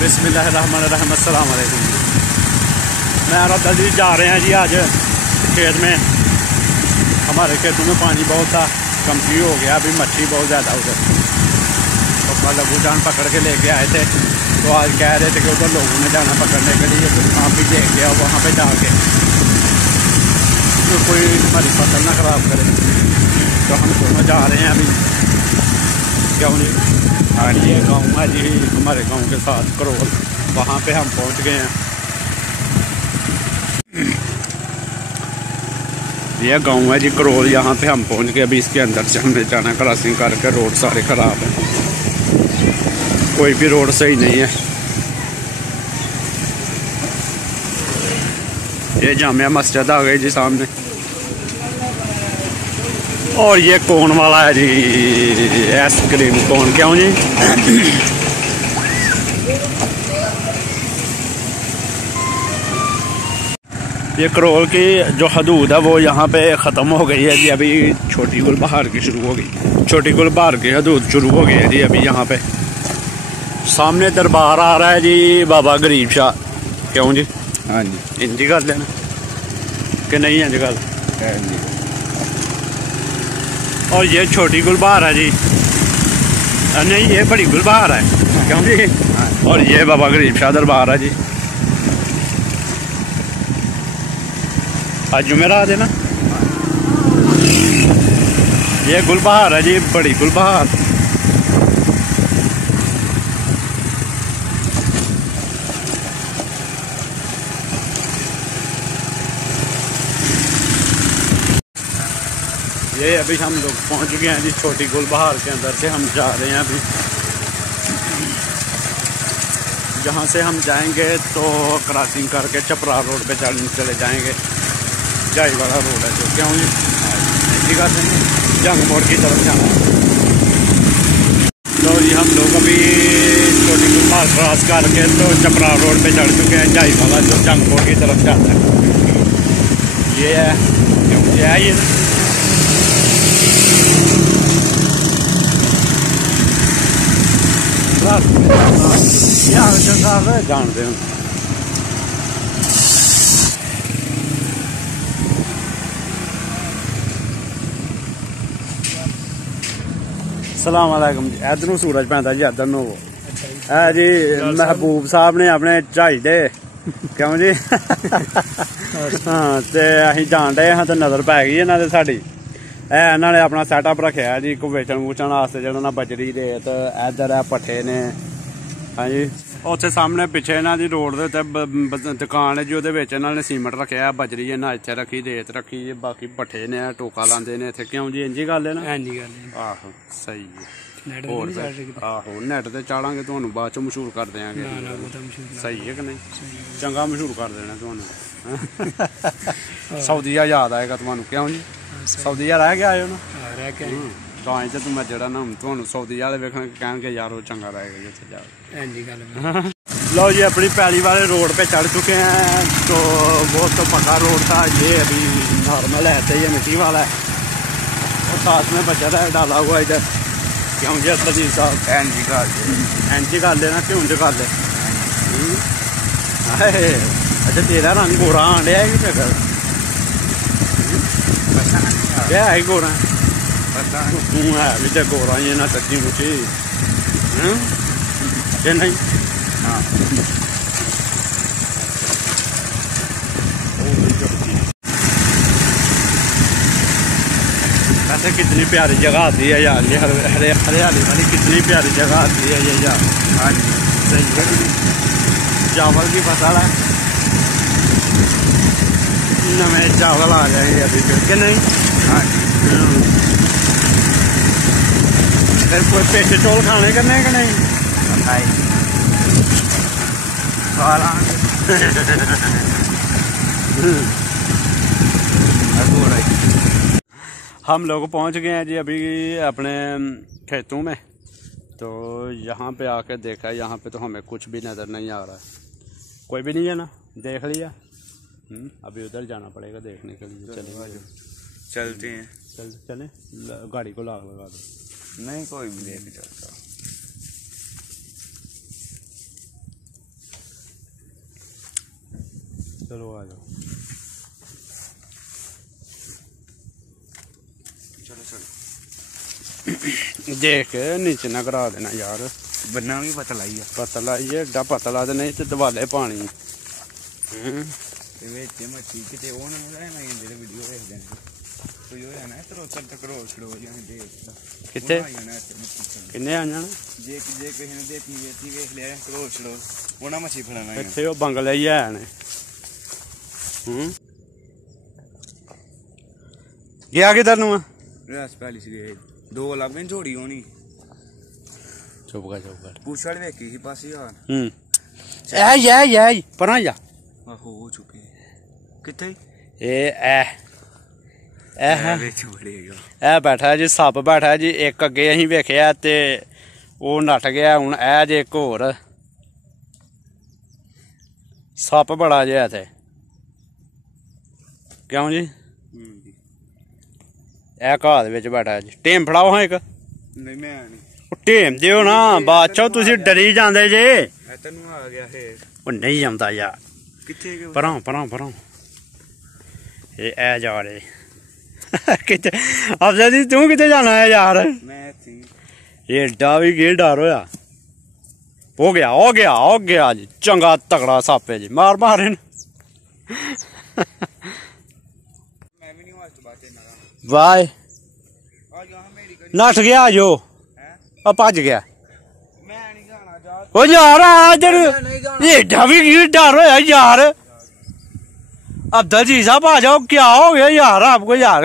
बिस्मिल्लाहिर्रहमानिर्रहीम। अस्सलाम वालेकुम। मैं और अब्दुल जी जा रहे हैं जी आज खेत में। हमारे खेतों में पानी बहुत था, कमती हो गया, अभी मच्छी बहुत ज़्यादा उधर। तो कल लघु जान पकड़ के लेके आए थे, तो आज कह रहे थे कि उधर लोगों ने जाना पकड़ने के लिए, तो आप भी देख गया वहाँ पे जाके तो कोई हमारी फसल ना ख़राब करे। तो हम दोनों जा रहे हैं अभी। क्यों नहीं? हाँ, ये गाँव है जी हमारे गाँव के साथ करोल, वहाँ पे हम पहुँच गए हैं। ये गाँव है जी करोल, यहाँ पे हम पहुँच गए। अभी इसके अंदर से हमने जाना, क्रॉसिंग करके। रोड सारे ख़राब हैं, कोई भी रोड सही नहीं है। ये जामिया मस्जिद आ गई जी सामने। और ये कोन वाला है जी, आइसक्रीम कोन। क्यों जी? ये करोल की जो हदूद है वो यहाँ पे ख़त्म हो गई है जी। अभी छोटी गुलबहार की शुरू हो गई, छोटी गुलबहार की हदूद शुरू हो गई है जी। अभी यहाँ पे सामने दरबार आ रहा है जी बाबा गरीब शाह। क्यों जी? हाँ जी, इंजी कर लेना कि नहीं इंज गल। और ये छोटी गुलबहार है जी, नहीं ये बड़ी गुलबहार है। क्यों जी? और ये बाबा गरीब शाह दरबार है जी। आज जुमेरात है ना। ये गुलबहार है जी, बड़ी गुलबहार। ये अभी हम लोग पहुंच गए हैं जी छोटी गुलबहार के अंदर से। हम जा रहे हैं अभी, जहाँ से हम जाएंगे तो क्रॉसिंग करके चपरा रोड पे चले जाएंगे। जाई वाला रोड है जो। क्यों जी? ठीक है, जंग मोड़ की तरफ जाना। तो ये हम लोग अभी छोटी गुलबहार क्रॉस करके तो चपरा रोड पे चढ़ चुके हैं, जाई वाला जो जंग मोड़ की तरफ जाता है। ये है, क्यों ये है ये जानते हो। सलाम वालेकुम जी। इधर सूरज पैंदा जी, इधर नो है जी महबूब साहब ने अपने झाई दे। क्यों जी? हाँ, तो अं जान डे हाँ तो नज़र पै गई इन्हों ने साड़ी। इन्होंने अपना सैटअप रखा जी को वेचन वूचन वास्ते, जो ना बजरी रेत। इधर है पट्ठे ने। हाँ जी, उत्थे सामने पिछे इन्हों की रोड के उत्ते दुकान है जी, वो इन्होंने सीमेंट रखे, बजरी इन्हें इतने रखी, रेत रखी, बाकी पट्ठे ने टोका लाते ने इतने। क्यों जी? इंजी गल है ना। आहो सही है। होर आहो नैट ते चाड़ांगे तुहानू, बाद चो मशहूर कर देंगे। सही है कि नहीं? चंगा मशहूर कर देना तुहानू। सऊदीया याद आएगा तुहानू। क्यों जी? सऊदीया रह गया आए हो ना। गाँव च मैं जरा ना तुहानू सऊदीया वाले वेखण कह यार वो चंगा रहेगा जिथे जाओ। लो जी, अपनी पैली वाले रोड पे चढ़ चुके हैं। तो बहुत तो पक्का रोड था, ये अभी नॉर्मल है। तो ये मिट्टी वाला है और साथ में बचा है डाला हुआ इधर। क्यों जी लजीज साहब? एंटी कर लेना, क्यों जो कर ले। अच्छा तेरा रंग गोरा आंडे है कि चक्कर? क्या है गोरा? तू है भी तो गोरा ही ना, सच्ची मुच्ची कि नहीं? हाँ, वैसे कितनी प्यारी जगह आती है यार, ये हरियाली वाली कितनी प्यारी जगह आती है ये यार। हाँ जी, सही है। चावल की फसल है, नवे चावल आ जाएंगे अभी फिर कि नहीं? हाँ जी। फिर कोई पेटे चौल खाने करने कि नहीं? हम लोग पहुंच गए हैं जी अभी अपने खेतों में। तो यहाँ पे आके देखा, यहाँ पे तो हमें कुछ भी नज़र नहीं आ रहा है, कोई भी नहीं है ना। देख लिया, अभी उधर जाना पड़ेगा देखने के लिए। चलेंगे, चलते हैं। चले गाड़ी को लाग लगा दो। नहीं कोई भी लेके चलता। चलो आ जाओ। चलो चलो देख नीचे ना करा देना यार। बन्ना भी पतला ही है। पतला ही है, एडा पतला तो नहीं तो दवाले पानी। मच्छी कितने वो ना वीडियो देखते हैं कोई हो जाना तरोतर करोड़ छड़ो कितने किन्ने आ जाना जे किसी ने देती वेती वेख लिया करोड़ छड़ो वो ना मच्छी फड़ाना इत्थे वो बंगले ही है ने। गया किधर नु रस पहली से गए 2 लग गए जोड़ी होनी। चुप कर पूछड़ वेखी ही पास यार। ए परा जा आहो हो चुके किथे ए बैठा जी सप बैठा जी। एक अगे अं वेख्या ते वो नट गया हूं। ए जे एक होर सप बड़ा जे इत्थे क्यों जी। ए घाह दे विच बैठा जी। टेम फड़ाओ हां एक। नहीं मैं नहीं टेम दिओ ना बादशाह तुसीं डरी जांदे जे। तेनू आ गया है वो नहीं आंदा यार किथे परां ए जा रहे किते अफजल जी तू किते जाना है यार। मैं एडा भी केह् डर होया। हो गया जी चंगा तगड़ा सप है जी। मार इन वाह नठ गया जो भज गया। ओ यार इधर एडा भी केह् डर होया यार। अब्दुल जी साहब आ जाओ। क्या हो गया यार आपको यार।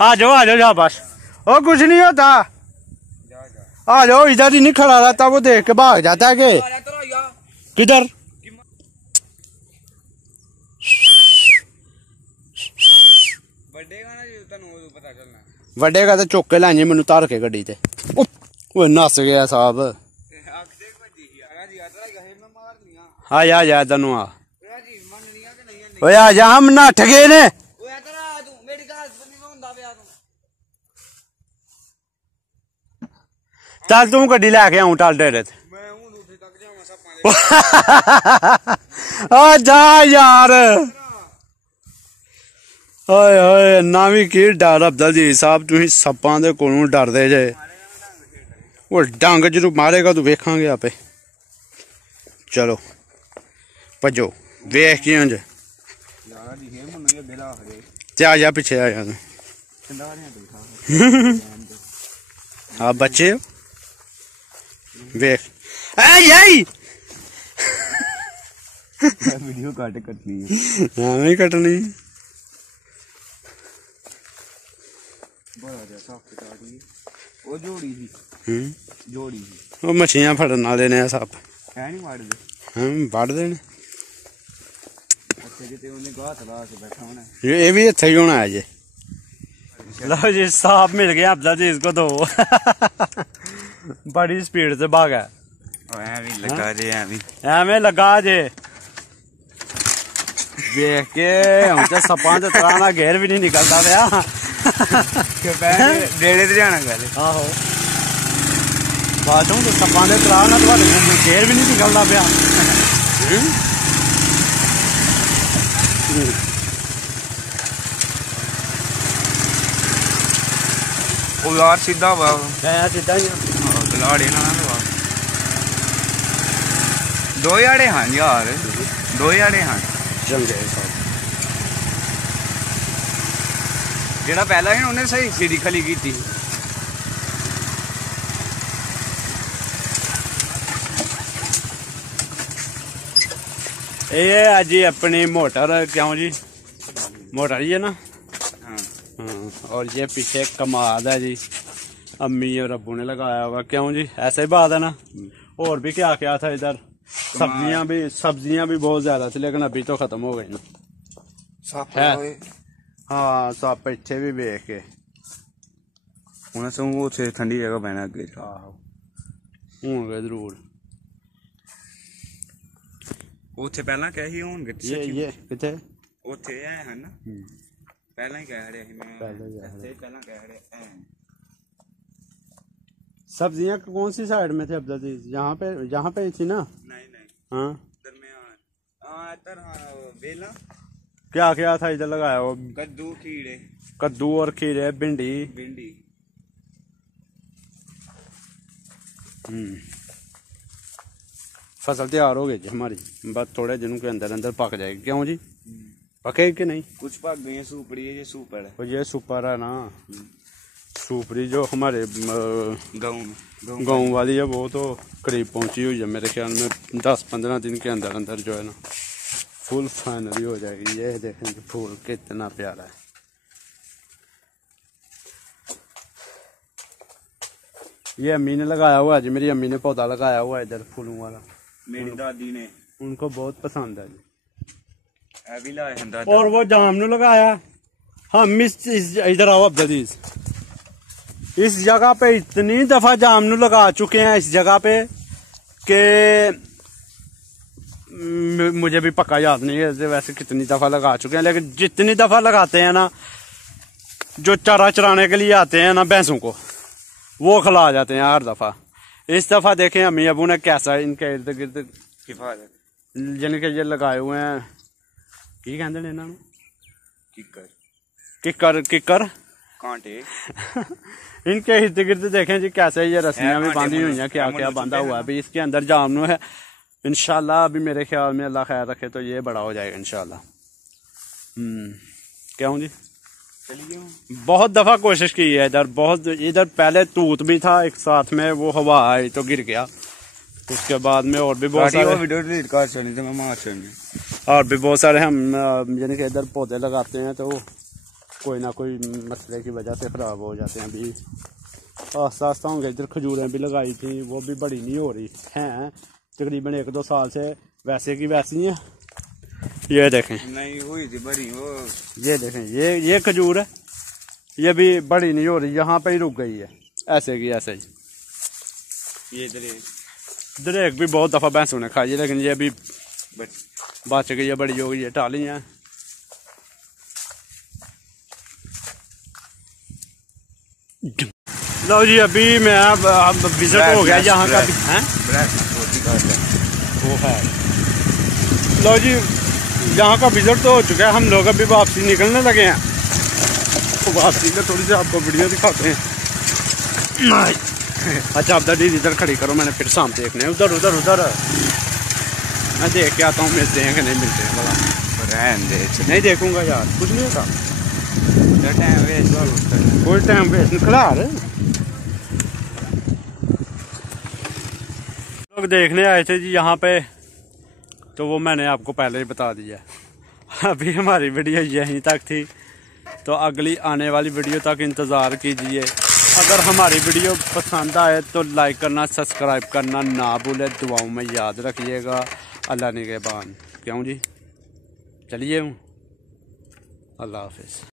आ जाओ शाबाश। ओ कुछ नहीं होता आ जाओ। इधर ही नहीं खड़ा रहता वो देख के भाग जाता है कि किधर। वड्डेगा तो चुक के लाइए मैनू धर के गड्डी ते। नस गया साहब। आ जा तेनू आ जा हम नठ गए ने। चल तू गड्डी लैके आऊं टल डेरे जा यार। ओए होए ना भी की डर अब्दुल जी साहब तुसीं सप्पां दे कोलों डरदे जे। वो डंग जदों मारेगा तू वेखांगे आपे। चलो भजो वेख के उंज ते आ जा पिछे आ जा। हाँ बच्चे वेख वीडियो कट कटनी नहीं कटनी। वो जोड़ी वो मछलियां फड़न वाले ने सप है नहीं मारदे। वड़ देने ये भी इत्थे ही होना है जी। लो जी सांप मिल गया अब्दुल जी इसको दो। बड़ी स्पीड से भागा एवं लगा जे देख के हम तो सपां ते तराना घेर भी नहीं निकलता पाया। डेरे ते जाना गल आहो बाथरूम तो सपां ते तराना घेर भी नहीं निकलता पाया। यार सीधा वा सीधा ही लाड़े ना दो याड़े हाँ यार 2 याड़े हाँ चंगे जेड़ा पहला ही उन्हें सही सीढ़ी खली की थी। ये आज जी अपनी मोटर क्यों जी मोटर ही है ना। हाँ और ये पीछे कमाद है जी। अम्मी और अब्बू ने लगाया होगा क्यों जी ऐसे ही बात है ना। और भी क्या क्या था इधर सब्जियां भी बहुत ज्यादा थी लेकिन अभी तो खत्म हो गई ना। हाँ सप इत्थे भी वेख के उन्हें सगों उत्थे ठंडी जगह पैना अगे होंगे जरूर। उत्थे पहला क्या ही होंगे ये किथे उत्थे है ना पहला ही कह रहे मैं पहला कह रहे सब्जियां कौन सी साइड में थे अब्दुल जी। यहाँ पे ही थी ना। नहीं हाँ दरमियान हाँ ज्यादातर बेला क्या क्या था इधर लगाया वो? कद्दू खीरे। कद्दू और खीरे, भिंडी। भिंडी। फसल तैयार हो गई जी हमारी, बस थोड़े दिनों के अंदर अंदर पक जाएगी। क्यों जी, पकेगी कि नहीं? कुछ पक गई है, सुपड़ी है, ये सुपर है। तो ये सुपर है ना, सुपरी जो हमारे गाँव वाली है वो तो करीब पहुंची हुई है मेरे ख्याल में 10-15 दिन के अंदर अंदर जो है ना फुल फाइनली हो जाएगी। ये देखें कि फूल कितना प्यारा है। ये अम्मी ने लगाया हुआ है जी, मेरी अम्मी ने पौधा लगाया हुआ है इधर फूलों वाला, मेरी दादी ने, उनको बहुत पसंद है जी। अभी लाए हैं दादा। और वो जामनू लगाया हम इधर आओ अब्दुल, इस जगह पे इतनी दफा जामनू लगा चुके हैं इस जगह पे कि मुझे भी पक्का याद नहीं है वैसे कितनी दफा लगा चुके हैं, लेकिन जितनी दफा लगाते हैं ना, जो चारा चराने के लिए आते हैं ना भैंसों को, वो खिला जाते हैं हर दफा। इस दफा देखें अम्मी अबू ने कैसा इनके इर्द गिर्द हिफाजत जिनके ये लगाए हुए हैं, की कहते हैं इन्होंने, किकर किकर कांटे। इनके इर्द गिर्द देखें जी कैसे ये रस्सियां भी बांधी हुई हैं, क्या क्या बांधा हुआ है। अभी इसके अंदर जामनू है, इंशाल्लाह अभी मेरे ख्याल में अल्लाह खैर रखे तो ये बड़ा हो जाएगा इंशाल्लाह। क्यों जी, चलिए बहुत दफा कोशिश की है इधर, बहुत इधर पहले तूत भी था एक साथ में, वो हवा आई तो गिर गया। उसके बाद में और भी बहुत सारे हम यानी कि इधर पौधे लगाते हैं तो कोई ना कोई मसले की वजह से खराब हो जाते हैं। अभी आस्ता आस्ता होंगे। इधर खजूरें भी लगाई थी, वो भी बड़ी नहीं हो रही हैं, तकरीबन 1-2 साल से वैसे की वैसी हैं। ये देखें, नहीं हुई थी बड़ी वो, ये देखें, ये खजूर है, ये भी बड़ी नहीं हो रही, यहाँ पे ही रुक गई है ऐसे की ऐसे ही। ये दरेक भी बहुत दफा भैंसों ने खाई है, लेकिन ये भी बच गई है, बड़ी हो गई है, टाली है। लो जी, अभी मैं अब विजिट हो गया यहाँ का, वो है। लो जी, यहाँ का विजिट तो हो चुका है, हम लोग अभी वापसी निकलने लगे हैं। तो वापसी में थोड़ी सी आपको वीडियो दिखाते हैं। अच्छा अब दीदी इधर खड़ी करो, मैंने फिर शाम देखने उधर उधर उधर मैं देख के आता हूँ, मिलते हैं कि नहीं मिलते हैं भला। रहने दे, नहीं देखूंगा यार, कुछ नहीं होता, टाइम वेस्ट, कोई टाइम वेस्ट खिला रहे लोग देखने आए थे जी यहाँ पे, तो वो मैंने आपको पहले ही बता दिया। अभी हमारी वीडियो यहीं तक थी, तो अगली आने वाली वीडियो तक इंतज़ार कीजिए। अगर हमारी वीडियो पसंद आए तो लाइक करना, सब्सक्राइब करना ना भूले, दुआओं में याद रखिएगा। अल्लाह निगहबान। क्यों जी, चलिए, अल्लाह हाफिज़।